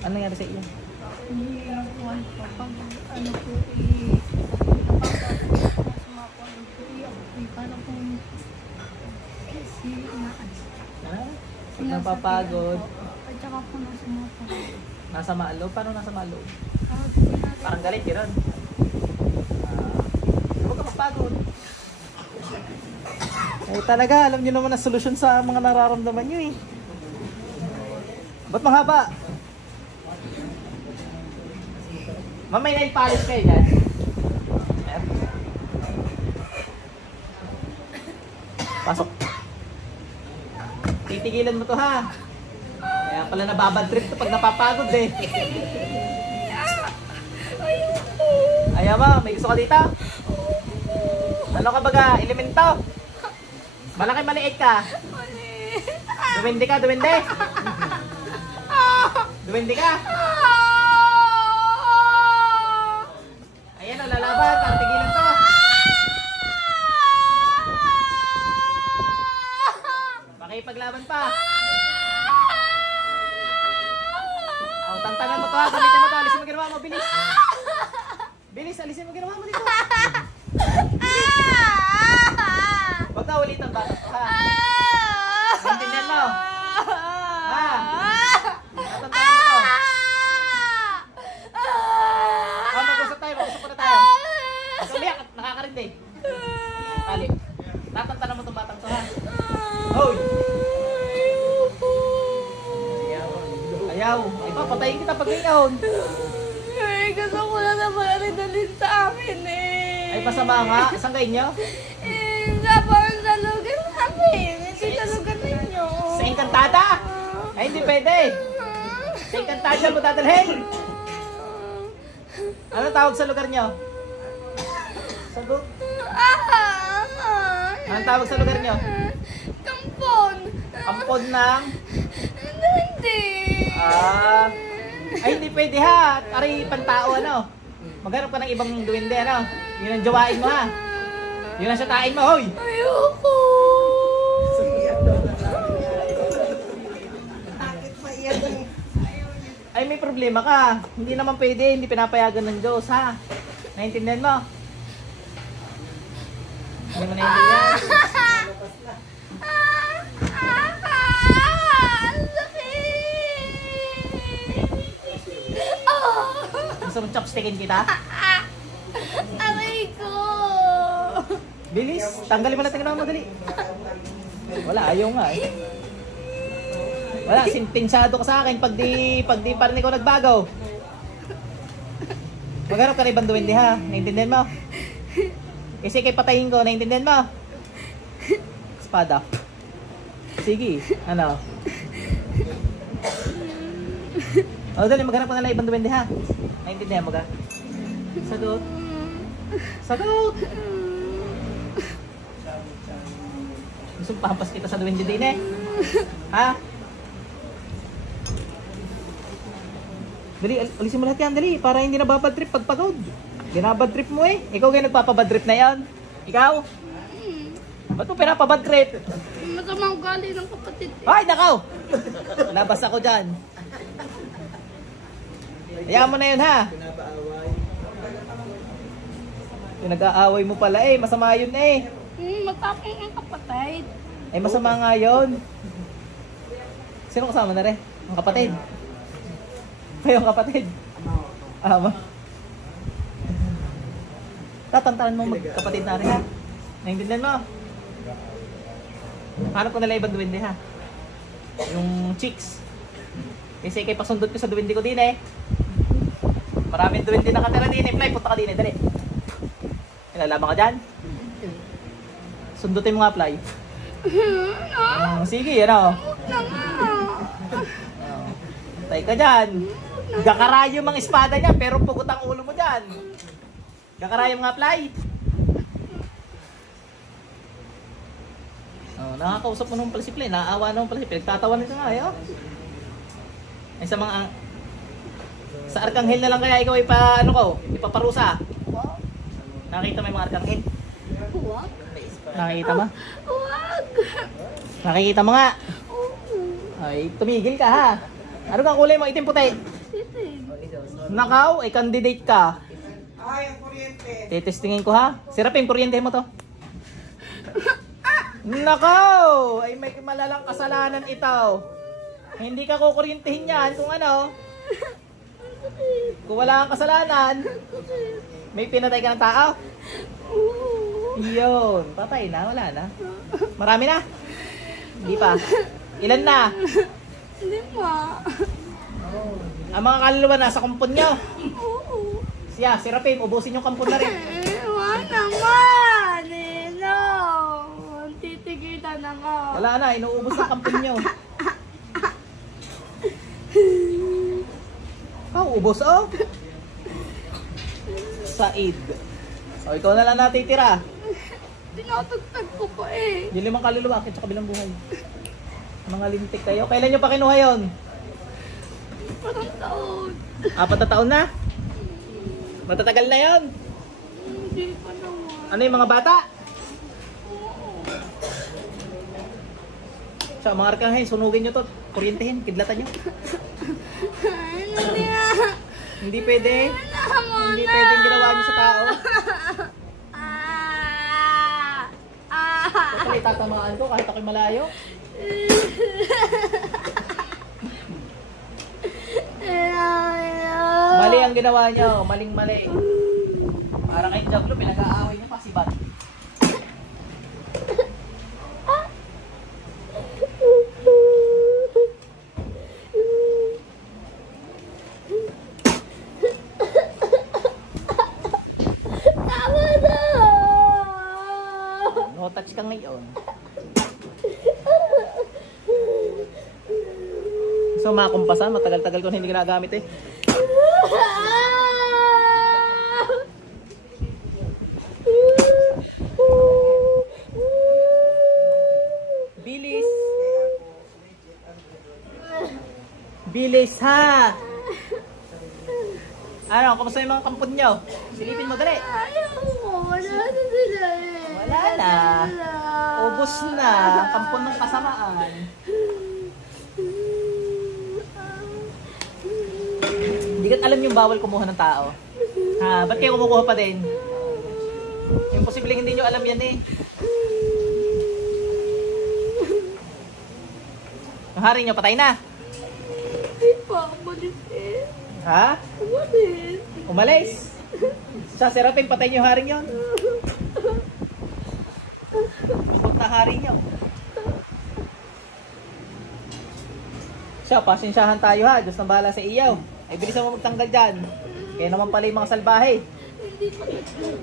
Ano nangyari sa iyo? Hindi lang po ano po. Pag ano po sumapuan po parang po si inaan. Ha? Napapagod. At saka po sumapuan. Nasa malo? Paano nasa malo? Parang Parang galit yun. Huwag ka mapagod. Eh talaga, alam nyo naman ang solusyon sa mga nararamdaman nyo eh. Ba't mahaba? Mamay nail polish kayo dyan. Pasok. Titigilan mo to ha. Kaya pala nababad trip to pag napapagod eh. Ayaw mo, may gusto ka dito? Ano ka baga? Elemento? Malaki maliit ka? Duwende ka, duwende? Duwende ka? Ayan o, lalaban. Tigilan to. Pakipaglaban pa. O, tantanan mo to ha. Gamitin mo to. Alisin mo ginawa mo. Bilis. Bilis, alisin mo ginawa mo dito. Huwag na ulit ang bata. Ha? Maintindihan mo? Ha? Tatantanan mo to. Mag-usap tayo, mag-usap na tayo. Huwag umiyak, nakakarindi. Kali. Tatantanan mo itong batang to ha. Hoy! Ayaw. Ay pa, patayin kita pag ngayon. Ay, gusto ko na naman rinalin sa akin eh. Ay, pasama nga. Saan kayo nyo? Sa lugar namin. Hindi sa lugar ninyo. Sa Encantada? Ay, hindi pwede. Sa Encantada mo dadalhin. Ano tawag sa lugar nyo? Sagot. Anong tawag sa lugar nyo? Kampon. Kampon ng? Hindi. Ay, hindi pwede ha. Aray, pantao ano. Maghanap ka ng ibang duwende ano. Yun ang jawain mo ha. Yun ang satain mo, hoy. Ayoko. Ay, may problema ka. Hindi naman pwede. Hindi pinapayagan ng Diyos ha. Naintindihan mo? Hindi mo naintindihan. Gusto mong chopstickin kita? Aray ko. Bilis, tanggalin mo na tingnan mo, dali. Wala, ayaw nga eh. Wala, sintinsado ka sa akin pag di pa rin ikaw nagbago. Maghanap ka na ibang duwende ha, naintindihan mo? Kasi kay patayin ko, naintindihan mo? Espada. Sige, ano? O dali, maghanap ka na lang ibang duwende ha. Naintindihan mo ka? Sagot. Sagot! Gusto pampas kita sa duwende din eh. Ha? Dali, alisin mo lahat yan, dali. Para hindi na babad trip pag pagod. Binabad trip mo eh. Ikaw kayo nagpapabad trip na yan. Ikaw? Ba't mo pinapabad trip? Masama ugali ng kapatid. Ay, nakaw! Labas ako dyan. Hayaan mo na yun ha. Yung nag-aaway mo pala eh. Masama yun eh. Matapang ang kapatid. Ay masama nga yun. Sino kasama na rin? Ang kapatid? Kayo ang kapatid? Ama. Tatantanan mo magkapatid na rin ha. Naintindihan mo? Hanap ko nila ibang duwende ha. Yung chicks. Kasi kay pasundot ko sa duwende ko din eh. Maraming duwende nakatira din eh. Fly, punta ka din eh. Dali. Ilalaban ka dyan? Sundutin mo nga, Fly. Sige, ano? Tay ka dyan. Gakarayom ang espada niya, pero pugot ang ulo mo dyan. Gakarayom nga, Fly. Nakakausap mo naman pala si Fly. Naaawa naman pala si Fly. Tatawanan ka nga, eh. Ay, sa mga... Sa Arkanghel na lang kaya ikaw ipaparusa. Nakita mo yung mga Arkanghel? Huwag. Nakikita mo? Huwag. Nakikita mo nga? Ay, tumigil ka ha. Ano kang kulay mo? Itim puti? Nakaw, ay candidate ka. Ay, ang kuryente. Titestingin ko ha. Sirapin, kuryente mo to. Nakaw! Ay may malalang kasalanan ito. Hindi ka kukuryentehin yan kung ano. Kung wala kang kasalanan, may pinatay ka ng tao. Yun, patay na, wala na. Marami na? Hindi pa. Ilan na? Hindi pa. Ang mga kaluluwa nasa kumpon nyo. Oo. Siya, si Rapim, ubusin yung kampon na rin. Wala naman. No. Titigitan na nga. Wala na, inuubos ang kampon nyo. Ubos oh. Said. O, ikaw na lang natitira. Tinatagtag ko pa eh. Yung 5 kaluluwa, akit sa kabilang buhay. Mga lintik kayo. Kailan nyo pa kinuha yun? Parang taon. 4 na taon na? Matatagal na yun. Hindi pa naman. Ano yung mga bata? Sa mga arkanghel, sunugin nyo to. Kuryentehin, kidlatan nyo. Hindi na. Hindi pwede. Hindi na. pwede yung ginawa nyo sa tao. Total, itatamaan ko kahit ako'y malayo. Mali ang ginawa nyo. Maling mali. Parang kay Jablo, pinag-aaway nyo pa si Bat. No touch ka ngayon. So mga kumpasan, matagal-tagal ko na hindi ginagamit eh. Bilis! Bilis ha! Ano, kumusta yung mga kampon nyo? Silipin mo dali. Ayaw ko. Wala na sila eh. Wala na. Ubus na. Kampon ng kasamaan. Hindi ka alam yung bawal kumuha ng tao. Ha, ba't kayo kumukuha pa din? Imposible hindi nyo alam yan eh. Yung hari nyo, patay na. Hindi pa. Umalis eh. Ha? Umalis. Umalis? Sa Serapin, patay nyo yung haring yun. Bukot na hari nyo. Siya, pasensyahan tayo ha. Diyos nang bahala sa iyaw. Ay, bilisan mo magtanggal dyan. Kaya naman pala yung mga salbahe. Hindi pa.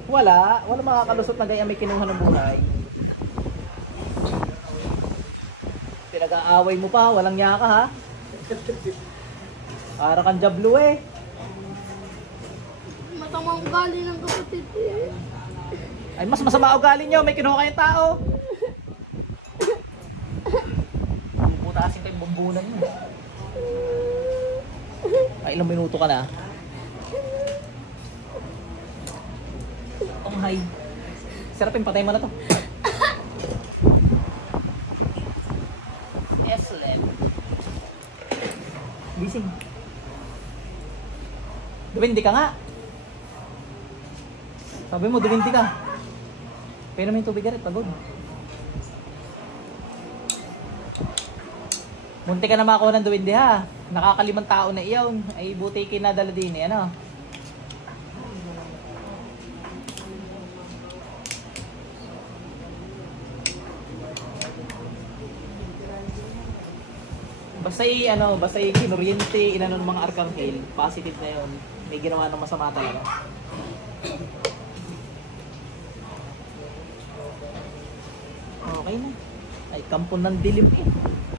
Wala makakalusot na gaya may kinuha ng buhay. Pinag-aaway mo pa, walang yaka ha. Para kang Jablo eh. Matamang ugali ng kapatid eh. Ay, mas masama ugali nyo, may kinuha kayong tao. Puputasin kayong bumbunan nyo. Ay, ilang minuto ka na. Ang hay. Sarapin, patay mo na to. Yes, lem. Gising. Duwindi ka nga. Sabi mo, duwindi ka. Pero may tubig rin, pagod. Munti ka na makakuha ng duwindi ha. Nakakalimang tao na iyon. Ay buti kinadala din eh, ano? Basta kinuryente, inano ng mga arkanghel, positive na yun. May ginawa ng masama talaga. Okay na. Ay, kampon ng dilim eh.